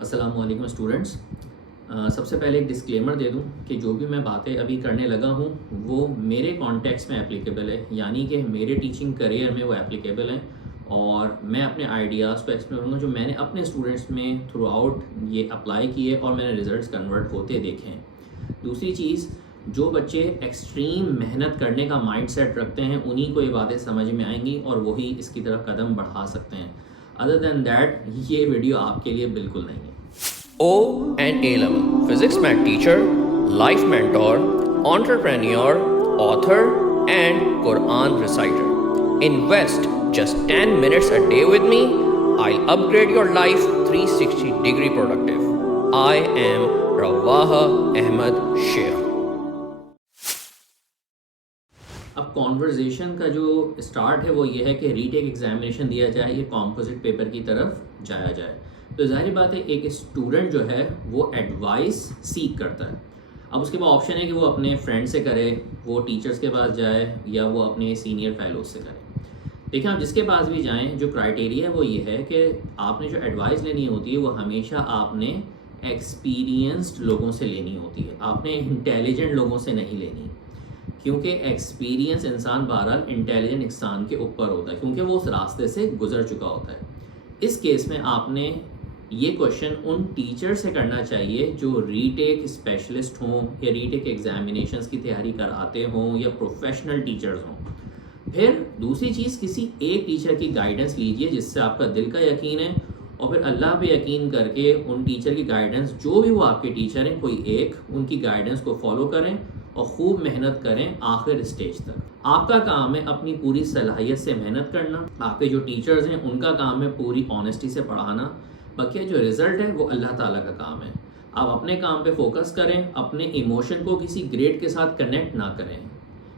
अस्सलामुअलैकुम स्टूडेंट्स। सबसे पहले एक डिस्क्लेमर दे दूं कि जो भी मैं बातें अभी करने लगा हूं वो मेरे कॉन्टेक्स्ट में एप्लीकेबल है, यानी कि मेरे टीचिंग करियर में वो एप्लीकेबल हैं और मैं अपने आइडियाज़ को एक्सप्लोर करूँगा जो मैंने अपने स्टूडेंट्स में थ्रू आउट ये अप्लाई किए और मैंने रिजल्ट्स कन्वर्ट होते देखे हैं। दूसरी चीज़, जो बच्चे एक्सट्रीम मेहनत करने का माइंडसेट रखते हैं उन्हीं को ये बातें समझ में आएंगी और वही इसकी तरफ कदम बढ़ा सकते हैं। अदर देन दैट ये वीडियो आपके लिए बिल्कुल नहीं है। O and A level physics math teacher, life mentor, entrepreneur, author, and Quran reciter. Invest just 10 minutes a day with me. I'll upgrade your life 360-degree productive. I am Rawaha Ahmed Sheikh. अब conversation का जो start है वो ये है कि retake examination दिया जाए, ये कॉम्पोजिट पेपर की तरफ जाया जाए। तो जाहिर बात है एक स्टूडेंट जो है वो एडवाइस सीख करता है। अब उसके पास ऑप्शन है कि वो अपने फ्रेंड से करे, वो टीचर्स के पास जाए या वो अपने सीनियर फेलोज से करे। देखिए, आप जिसके पास भी जाएं, जो क्राइटेरिया है वो ये है कि आपने जो एडवाइस लेनी होती है वो हमेशा आपने एक्सपीरियंस्ड लोगों से लेनी होती है, आपने इंटेलिजेंट लोगों से नहीं लेनी, क्योंकि एक्सपीरियंस इंसान बहरहाल इंटेलिजेंट इंसान के ऊपर होता है क्योंकि वो उस रास्ते से गुजर चुका होता है। इस केस में आपने ये क्वेश्चन उन टीचर से करना चाहिए जो रीटेक स्पेशलिस्ट हों या रीटेक एग्जामिनेशंस की तैयारी कराते हों या प्रोफेशनल टीचर्स हों। फिर दूसरी चीज़, किसी एक टीचर की गाइडेंस लीजिए जिससे आपका दिल का यकीन है, और फिर अल्लाह पे यकीन करके उन टीचर की गाइडेंस, जो भी वो आपके टीचर हैं कोई एक, उनकी गाइडेंस को फॉलो करें और खूब मेहनत करें आखिर स्टेज तक। आपका काम है अपनी पूरी सलाहियत से मेहनत करना, आपके जो टीचर्स हैं उनका काम है पूरी ऑनेस्टी से पढ़ाना, बाकी जो रिज़ल्ट है वो अल्लाह ताला का काम है। आप अपने काम पे फोकस करें, अपने इमोशन को किसी ग्रेड के साथ कनेक्ट ना करें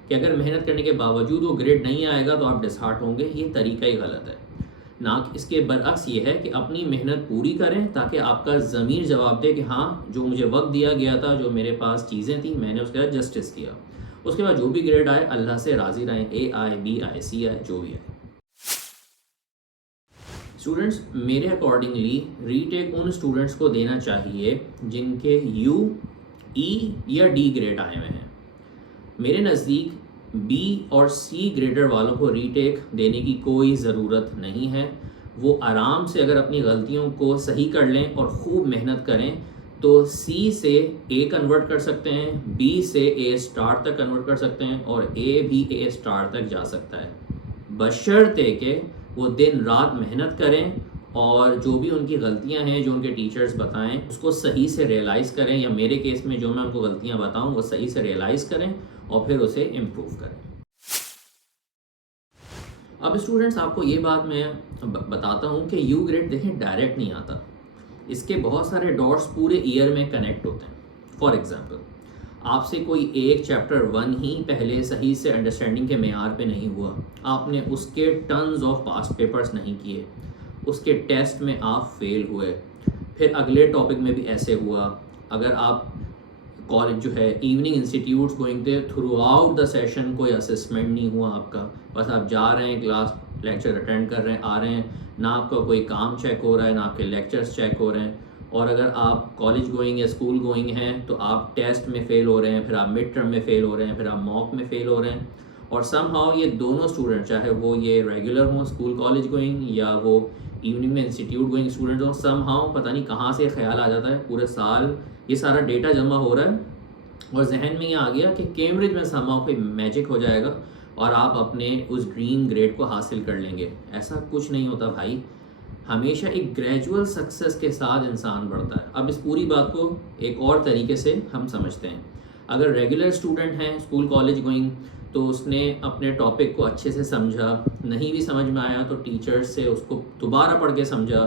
कि अगर मेहनत करने के बावजूद वो ग्रेड नहीं आएगा तो आप डिसहार्ट होंगे, ये तरीका ही गलत है। ना इसके बरअक्स ये है कि अपनी मेहनत पूरी करें ताकि आपका ज़मीर जवाब दे कि हाँ, जो मुझे वक्त दिया गया था, जो मेरे पास चीज़ें थी, मैंने उसके साथ जस्टिस किया। उसके बाद जो भी ग्रेड आए अल्लाह से राज़ी रहें, ए आए, बी आए, सी आए, जो भी आए। स्टूडेंट्स, मेरे अकॉर्डिंगली रीटेक उन स्टूडेंट्स को देना चाहिए जिनके यू, ई या डी ग्रेड आए हुए हैं। मेरे नज़दीक बी और सी ग्रेडर वालों को रीटेक देने की कोई ज़रूरत नहीं है। वो आराम से अगर अपनी गलतियों को सही कर लें और ख़ूब मेहनत करें तो सी से ए कन्वर्ट कर सकते हैं, बी से ए स्टार तक कन्वर्ट कर सकते हैं और ए भी ए स्टार तक जा सकता है, बशर्ते कि वो दिन रात मेहनत करें और जो भी उनकी गलतियां हैं, जो उनके टीचर्स बताएं, उसको सही से रियलाइज़ करें, या मेरे केस में जो मैं उनको गलतियां बताऊं वो सही से रियलाइज़ करें और फिर उसे इम्प्रूव करें। अब स्टूडेंट्स, आपको ये बात मैं बताता हूँ कि यू ग्रेड देखें डायरेक्ट नहीं आता, इसके बहुत सारे डॉट्स पूरे ईयर में कनेक्ट होते हैं। फॉर एग्ज़ाम्पल, आपसे कोई एक चैप्टर 1 ही पहले सही से अंडरस्टैंडिंग के मेयार पे नहीं हुआ, आपने उसके टन्स ऑफ पास्ट पेपर्स नहीं किए, उसके टेस्ट में आप फेल हुए, फिर अगले टॉपिक में भी ऐसे हुआ। अगर आप कॉलेज जो है इवनिंग इंस्टीट्यूट्स गोइंग थे, थ्रू आउट द सेशन कोई असेसमेंट नहीं हुआ आपका, बस आप जा रहे हैं, क्लास लेक्चर अटेंड कर रहे हैं, आ रहे हैं, ना आपका कोई काम चेक हो रहा है, ना आपके लेक्चर्स चेक हो रहे हैं, और अगर आप कॉलेज गोइंग या स्कूल गोइंग हैं तो आप टेस्ट में फ़ेल हो रहे हैं, फिर आप मिड टर्म में फ़ेल हो रहे हैं, फिर आप मॉक में फ़ेल हो रहे हैं। और समहाउ ये दोनों स्टूडेंट, चाहे वो ये रेगुलर हों स्कूल कॉलेज गोइंग या वो इवनिंग में इंस्टीट्यूट गोइंग स्टूडेंट हों, समहाउ पता नहीं कहाँ से ख्याल आ जाता है, पूरे साल ये सारा डेटा जमा हो रहा है और जहन में ये आ गया कि कैम्ब्रिज में समहाउ कोई मैजिक हो जाएगा और आप अपने उस ड्रीम ग्रेड को हासिल कर लेंगे। ऐसा कुछ नहीं होता भाई, हमेशा एक ग्रेजुअल सक्सेस के साथ इंसान बढ़ता है। अब इस पूरी बात को एक और तरीके से हम समझते हैं। अगर रेगुलर स्टूडेंट हैं स्कूल कॉलेज गोइंग, तो उसने अपने टॉपिक को अच्छे से समझा, नहीं भी समझ में आया तो टीचर्स से उसको दोबारा पढ़ के समझा,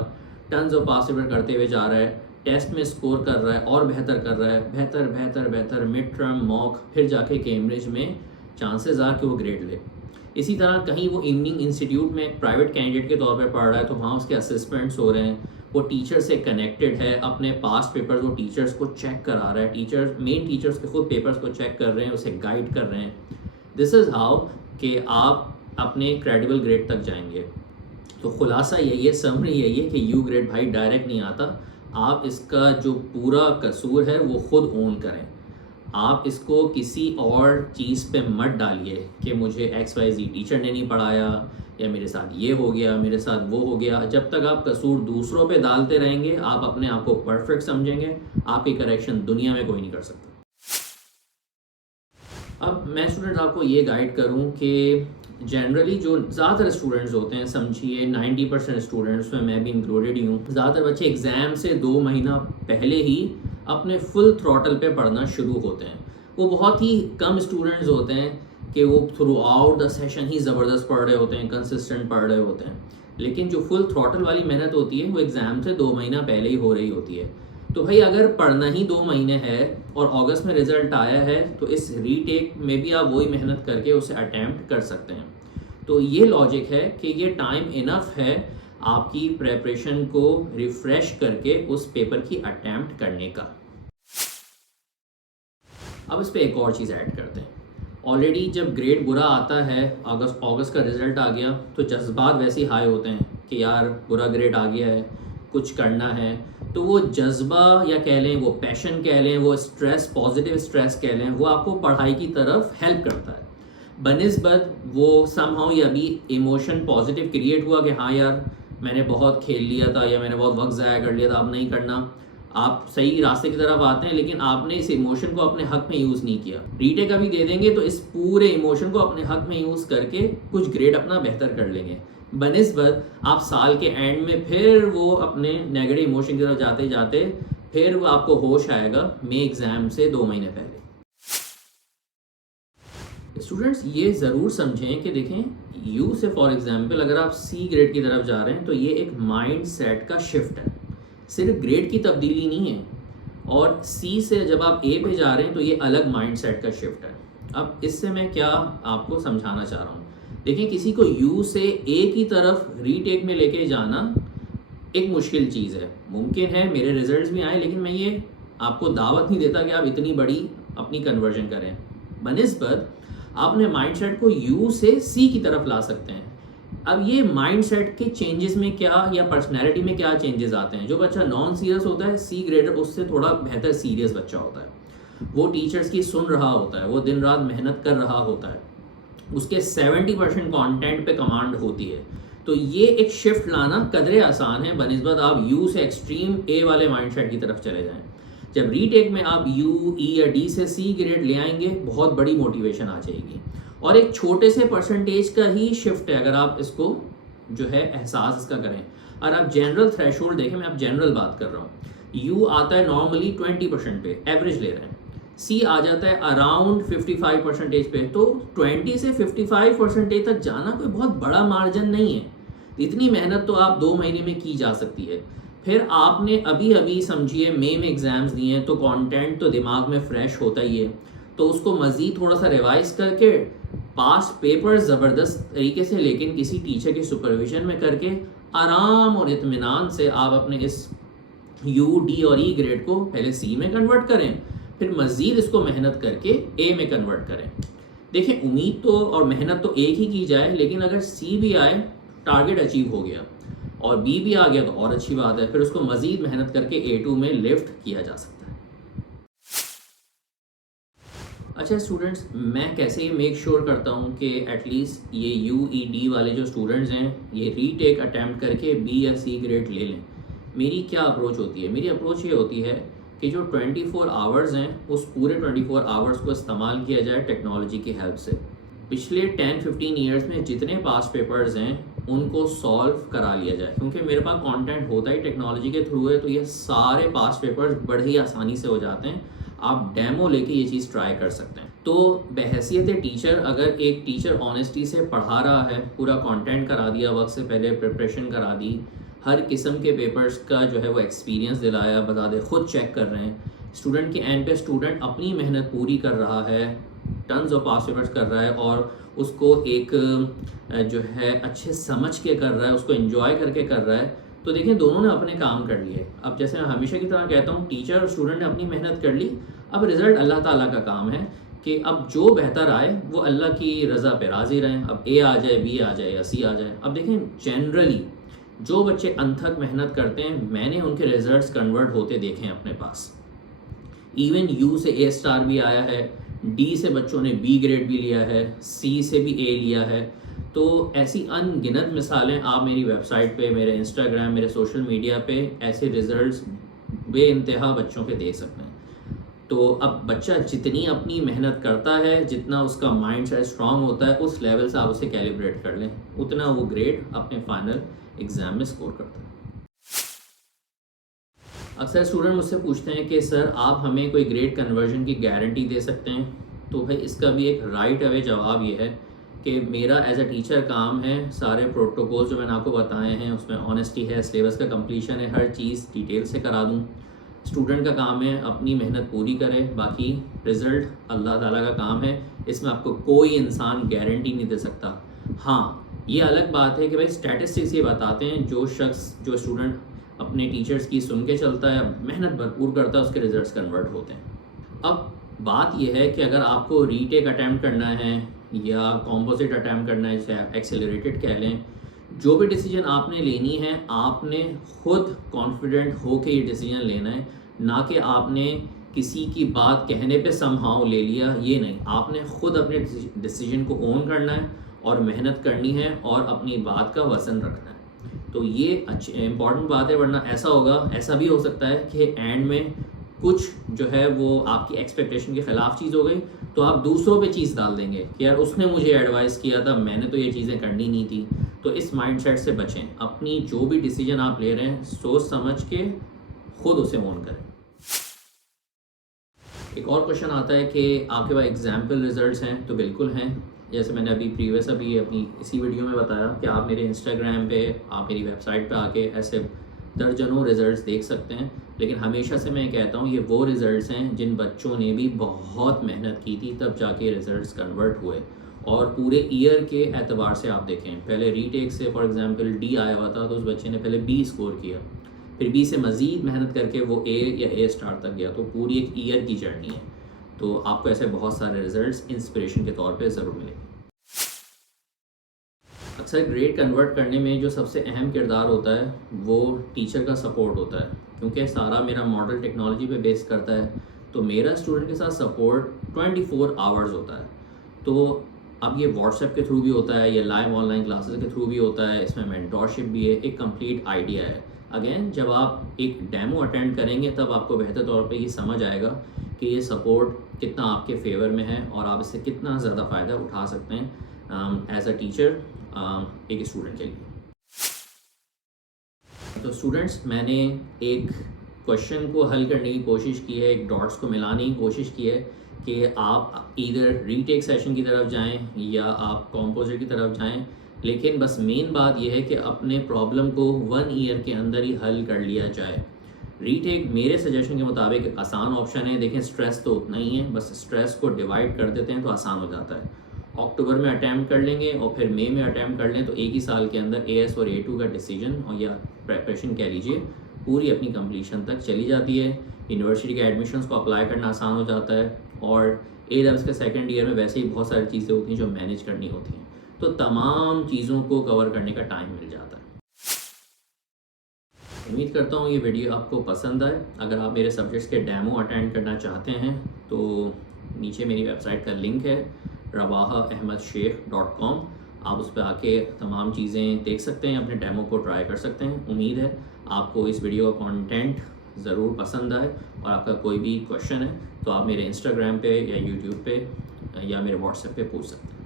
टन्स ऑफ पास्ट पेपर करते हुए जा रहा है, टेस्ट में स्कोर कर रहा है और बेहतर कर रहा है, बेहतर बेहतर बेहतर, मिड टर्म, मॉक, फिर जाके कैम्ब्रिज में चांसेस आ कि वो ग्रेड ले। इसी तरह कहीं वो इवनिंग इंस्टीट्यूट में प्राइवेट कैंडिडेट के तौर पे पढ़ रहा है तो वहाँ उसके असेसमेंट्स हो रहे हैं, वो टीचर से कनेक्टेड है, अपने पास्ट पेपर्स वो टीचर्स को चेक करा रहा है, टीचर्स मेन टीचर्स के खुद पेपर्स को चेक कर रहे हैं, उसे गाइड कर रहे हैं। दिस इज़ हाउ कि आप अपने क्रेडिबल ग्रेड तक जाएंगे। तो खुलासा यही है, समरी यही है कि यू ग्रेड भाई डायरेक्ट नहीं आता, आप इसका जो पूरा कसूर है वो खुद ओन करें। आप इसको किसी और चीज़ पे मत डालिए कि मुझे XYZ टीचर ने नहीं पढ़ाया या मेरे साथ ये हो गया, मेरे साथ वो हो गया। जब तक आप कसूर दूसरों पे डालते रहेंगे, आप अपने आप को परफेक्ट समझेंगे, आपकी करेक्शन दुनिया में कोई नहीं कर सकता। अब मैं स्टूडेंट आपको ये गाइड करूं कि जनरली जो ज़्यादातर स्टूडेंट्स होते हैं, समझिए 90% स्टूडेंट्स में मैं भी इंक्लूडेड ही हूँ, ज़्यादातर बच्चे एग्ज़ाम से 2 महीना पहले ही अपने फुल थ्रॉटल पे पढ़ना शुरू होते हैं। वो बहुत ही कम स्टूडेंट्स होते हैं कि वो थ्रू आउट द सेशन ही ज़बरदस्त पढ़ रहे होते हैं, कंसिस्टेंट पढ़ रहे होते हैं। लेकिन जो फुल थ्रॉटल वाली मेहनत होती है वो एग्ज़ाम से 2 महीना पहले ही हो रही होती है। तो भाई अगर पढ़ना ही 2 महीने है और अगस्त में रिज़ल्ट आया है, तो इस रीटेक में भी आप वही मेहनत करके उसे अटैम्प्ट कर सकते हैं। तो ये लॉजिक है कि ये टाइम इनफ है आपकी प्रेपरेशन को रिफ़्रेश करके उस पेपर की अटैम्प्ट करने का। अब इस पे एक और चीज़ ऐड करते हैं। ऑलरेडी जब ग्रेड बुरा आता है, अगस्त का रिज़ल्ट आ गया, तो जज्बात वैसे ही हाई होते हैं कि यार बुरा ग्रेड आ गया है, कुछ करना है। तो वो जज्बा या कह लें, वो पैशन कह लें, वो स्ट्रेस, पॉजिटिव स्ट्रेस कह लें, वो आपको पढ़ाई की तरफ हेल्प करता है। बनिस्बत वो समहाउ या भी इमोशन पॉजिटिव क्रिएट हुआ कि हाँ यार मैंने बहुत खेल लिया था या मैंने बहुत वक्त ज़ाया कर लिया था, अब नहीं करना। आप सही रास्ते की तरफ आते हैं, लेकिन आपने इस इमोशन को अपने हक में यूज़ नहीं किया। रीटेक अभी दे देंगे तो इस पूरे इमोशन को अपने हक में यूज़ करके कुछ ग्रेड अपना बेहतर कर लेंगे। बनिस्बत आप साल के एंड में फिर वो अपने नेगेटिव इमोशन की तरफ जाते जाते फिर वो आपको होश आएगा मई एग्ज़ाम से 2 महीने पहले। स्टूडेंट्स ये ज़रूर समझें कि देखें, यू से फॉर एग्जांपल अगर आप सी ग्रेड की तरफ जा रहे हैं तो ये एक माइंड सेट का शिफ्ट है, सिर्फ ग्रेड की तब्दीली नहीं है। और सी से जब आप ए पे जा रहे हैं तो ये अलग माइंड सेट का शिफ्ट है। अब इससे मैं क्या आपको समझाना चाह रहा हूँ, देखिए किसी को यू से ए की तरफ रीटेक में लेके जाना एक मुश्किल चीज़ है। मुमकिन है मेरे रिजल्ट्स भी आए, लेकिन मैं ये आपको दावत नहीं देता कि आप इतनी बड़ी अपनी कन्वर्जन करें। बनिस्बत आप अपने माइंडसेट को यू से सी की तरफ ला सकते हैं। अब ये माइंडसेट के चेंजेस में क्या या पर्सनैलिटी में क्या चेंजेस आते हैं। जो बच्चा नॉन सीरियस होता है, सी ग्रेडर उससे थोड़ा बेहतर सीरियस बच्चा होता है। वो टीचर्स की सुन रहा होता है, वो दिन रात मेहनत कर रहा होता है, उसके 70% कंटेंट पे कमांड होती है। तो ये एक शिफ्ट लाना कदरे आसान है बनिस्बत आप यू से एक्सट्रीम ए वाले माइंडसेट की तरफ चले जाएं। जब रीटेक में आप यू, ई या डी से सी ग्रेड ले आएंगे, बहुत बड़ी मोटिवेशन आ जाएगी। और एक छोटे से परसेंटेज का ही शिफ्ट है अगर आप इसको जो है एहसास इसका करें। और आप जनरल थ्रेशोल्ड देखें, मैं आप जनरल बात कर रहा हूँ, यू आता है नॉर्मली 20% पे, एवरेज ले रहे हैं। सी आ जाता है अराउंड 55% पे। तो 20 से 55% तक जाना कोई बहुत बड़ा मार्जिन नहीं है। इतनी मेहनत तो आप 2 महीने में की जा सकती है। फिर आपने अभी अभी समझिए मई में एग्ज़ाम्स दिए हैं, तो कंटेंट तो दिमाग में फ्रेश होता ही है। तो उसको मज़ीद थोड़ा सा रिवाइज करके पास पेपर ज़बरदस्त तरीके से, लेकिन किसी टीचर के सुपरविजन में करके आराम और इत्मीनान से आप अपने इस यू, डी और ई ग्रेड को पहले सी में कन्वर्ट करें, फिर मज़ीद इसको मेहनत करके ए में कन्वर्ट करें। देखिए उम्मीद तो और मेहनत तो एक ही की जाए, लेकिन अगर सी भी आए, टारगेट अचीव हो गया, और बी भी आ गया तो और अच्छी बात है, फिर उसको मज़ीद मेहनत करके A2 में लिफ्ट किया जा सकता है। अच्छा स्टूडेंट्स, मैं कैसे ये मेक श्योर करता हूँ कि एटलीस्ट ये यू, ई, डी वाले जो स्टूडेंट्स हैं ये रीटेक अटैम्प्ट करके बी या सी ग्रेड ले लें। मेरी क्या अप्रोच होती है? मेरी अप्रोच ये होती है कि जो 24 आवर्स हैं, उस पूरे 24 आवर्स को इस्तेमाल किया जाए टेक्नोलॉजी की हेल्प से। पिछले 10-15 ईयर्स में जितने पास पेपर्स हैं उनको सॉल्व करा लिया जाए, क्योंकि मेरे पास कंटेंट होता ही टेक्नोलॉजी के थ्रू है। तो ये सारे पास पेपर्स बड़े ही आसानी से हो जाते हैं। आप डेमो लेके ये चीज़ ट्राई कर सकते हैं। तो बहैसियत टीचर, अगर एक टीचर ऑनेस्टी से पढ़ा रहा है, पूरा कंटेंट करा दिया, वक्त से पहले प्रिपरेशन करा दी, हर किस्म के पेपर्स का जो है वो एक्सपीरियंस दिलाया, बता दे खुद चेक कर रहे हैं, स्टूडेंट के एंड पे स्टूडेंट अपनी मेहनत पूरी कर रहा है, टन्स ऑफ पास पेपर्स कर रहा है और उसको एक जो है अच्छे समझ के कर रहा है, उसको एंजॉय करके कर रहा है, तो देखिए दोनों ने अपने काम कर लिए। अब जैसे मैं हमेशा की तरह कहता हूँ, टीचर और स्टूडेंट ने अपनी मेहनत कर ली, अब रिज़ल्ट अल्लाह ताला का काम है कि अब जो बेहतर आए वो अल्लाह की रज़ा पे राज़ी रहें। अब ए आ जाए, बी आ जाए या सी आ जाए। अब देखें जनरली जो बच्चे अनथक मेहनत करते हैं, मैंने उनके रिजल्ट्स कन्वर्ट होते देखे हैं अपने पास। इवन यू से ए स्टार भी आया है, डी से बच्चों ने बी ग्रेड भी लिया है, सी से भी ए लिया है। तो ऐसी अनगिनत मिसालें आप मेरी वेबसाइट पे, मेरे इंस्टाग्राम, मेरे सोशल मीडिया पे ऐसे रिजल्ट्स बेइंतहा बच्चों के दे सकते हैं। तो अब बच्चा जितनी अपनी मेहनत करता है, जितना उसका माइंड सेट स्ट्रांग होता है, उस लेवल से आप उसे कैलिब्रेट कर लें, उतना वो ग्रेड अपने फाइनल एग्ज़ाम में स्कोर करता है। अक्सर स्टूडेंट मुझसे पूछते हैं कि सर आप हमें कोई ग्रेड कन्वर्जन की गारंटी दे सकते हैं? तो भाई इसका भी एक राइट अवे जवाब ये है कि मेरा एज अ टीचर काम है सारे प्रोटोकॉल जो मैंने आपको बताए हैं उसमें ऑनेस्टी है, सिलेबस का कंप्लीशन है, हर चीज़ डिटेल से करा दूँ। स्टूडेंट का काम है अपनी मेहनत पूरी करे, बाकी रिज़ल्ट अल्लाह ताला का काम है, इसमें आपको कोई इंसान गारंटी नहीं दे सकता। हाँ, ये अलग बात है कि भाई स्टैटिस्टिक्स ये बताते हैं जो स्टूडेंट अपने टीचर्स की सुन के चलता है, मेहनत भरपूर करता है, उसके रिजल्ट्स कन्वर्ट होते हैं। अब बात यह है कि अगर आपको रीटेक अटैम्प्ट करना है या कॉम्पोजिट अटैम्प्ट करना है, चाहे एक्सेलरेटेड कह लें, जो भी डिसीजन आपने लेनी है आपने खुद कॉन्फिडेंट हो के ये डिसीजन लेना है, ना कि आपने किसी की बात कहने पे समहाउ ले लिया, ये नहीं। आपने खुद अपने डिसीजन को ओन करना है और मेहनत करनी है और अपनी बात का वज़न रखना है। तो ये अच्छी इंपॉर्टेंट बात है, वरना ऐसा भी हो सकता है कि एंड में कुछ जो है वो आपकी एक्सपेक्टेशन के ख़िलाफ़ चीज़ हो गई, तो आप दूसरों पे चीज़ डाल देंगे कि यार उसने मुझे एडवाइस किया था, मैंने तो ये चीज़ें करनी नहीं थी। तो इस माइंडसेट से बचें, अपनी जो भी डिसीजन आप ले रहे हैं सोच समझ के खुद उसे ओन करें। एक और क्वेश्चन आता है कि आपके पास एग्जाम्पल रिजल्ट्स हैं? तो बिल्कुल हैं। जैसे मैंने अभी अपनी इसी वीडियो में बताया कि आप मेरे इंस्टाग्राम पे, आप मेरी वेबसाइट पे आके ऐसे दर्जनों रिज़ल्ट्स देख सकते हैं। लेकिन हमेशा से मैं कहता हूँ ये वो रिज़ल्ट्स हैं जिन बच्चों ने भी बहुत मेहनत की थी, तब जाके रिज़ल्ट्स कन्वर्ट हुए। और पूरे ईयर के एतबार से आप देखें, पहले रीटेक से फॉर एग्ज़ाम्पल डी आया हुआ था तो उस बच्चे ने पहले बी स्कोर किया, फिर बी से मज़ीद मेहनत करके वो ए या ए स्टार तक गया। तो पूरी एक ईयर की जर्नी है। तो आपको ऐसे बहुत सारे रिज़ल्ट्स इंस्पिरेशन के तौर पे ज़रूर मिलेंगे। अक्सर ग्रेड कन्वर्ट करने में जो सबसे अहम किरदार होता है वो टीचर का सपोर्ट होता है, क्योंकि सारा मेरा मॉडल टेक्नोलॉजी पे बेस करता है। तो मेरा स्टूडेंट के साथ सपोर्ट 24 आवर्स होता है। तो अब ये व्हाट्सएप के थ्रू भी होता है, ये लाइव ऑनलाइन क्लासेस के थ्रू भी होता है, इसमें मेंटोरशिप भी है, एक कंप्लीट आइडिया है। अगेन जब आप एक डेमो अटेंड करेंगे तब आपको बेहतर तौर पे ये समझ आएगा कि ये सपोर्ट कितना आपके फेवर में है और आप इससे कितना ज़्यादा फ़ायदा उठा सकते हैं एज अ टीचर एक स्टूडेंट के लिए। तो स्टूडेंट्स, मैंने एक क्वेश्चन को हल करने की कोशिश की है, एक डॉट्स को मिलाने की कोशिश की है कि आप इधर रीटेक सेशन की तरफ जाएं या आप कॉम्पोजिट की तरफ जाएं, लेकिन बस मेन बात यह है कि अपने प्रॉब्लम को 1 ईयर के अंदर ही हल कर लिया जाए। रीटेक मेरे सजेशन के मुताबिक एक आसान ऑप्शन है। देखें, स्ट्रेस तो उतना ही है, बस स्ट्रेस को डिवाइड कर देते हैं तो आसान हो जाता है। अक्टूबर में अटैम्प्ट कर लेंगे और फिर मई में अटैम्प्ट कर लें तो एक ही साल के अंदर AS और A2 का डिसीजन और या प्रेपरेशन कह लीजिए पूरी अपनी कंप्लीशन तक चली जाती है। यूनिवर्सिटी के एडमिशन्स को अप्लाई करना आसान हो जाता है और A-levels के सेकंड ईयर में वैसे ही बहुत सारी चीज़ें होती हैं जो मैनेज करनी होती हैं, तो तमाम चीज़ों को कवर करने का टाइम मिल जाता है। उम्मीद करता हूँ ये वीडियो आपको पसंद आए। अगर आप मेरे सब्जेक्ट्स के डेमो अटेंड करना चाहते हैं तो नीचे मेरी वेबसाइट का लिंक है rawaahmedsheikh.com। आप उस पर आके तमाम चीज़ें देख सकते हैं, अपने डेमो को ट्राई कर सकते हैं। उम्मीद है आपको इस वीडियो का कंटेंट ज़रूर पसंद आए और आपका कोई भी क्वेश्चन है तो आप मेरे इंस्टाग्राम पे या यूट्यूब पे या मेरे व्हाट्सएप पे पूछ सकते हैं।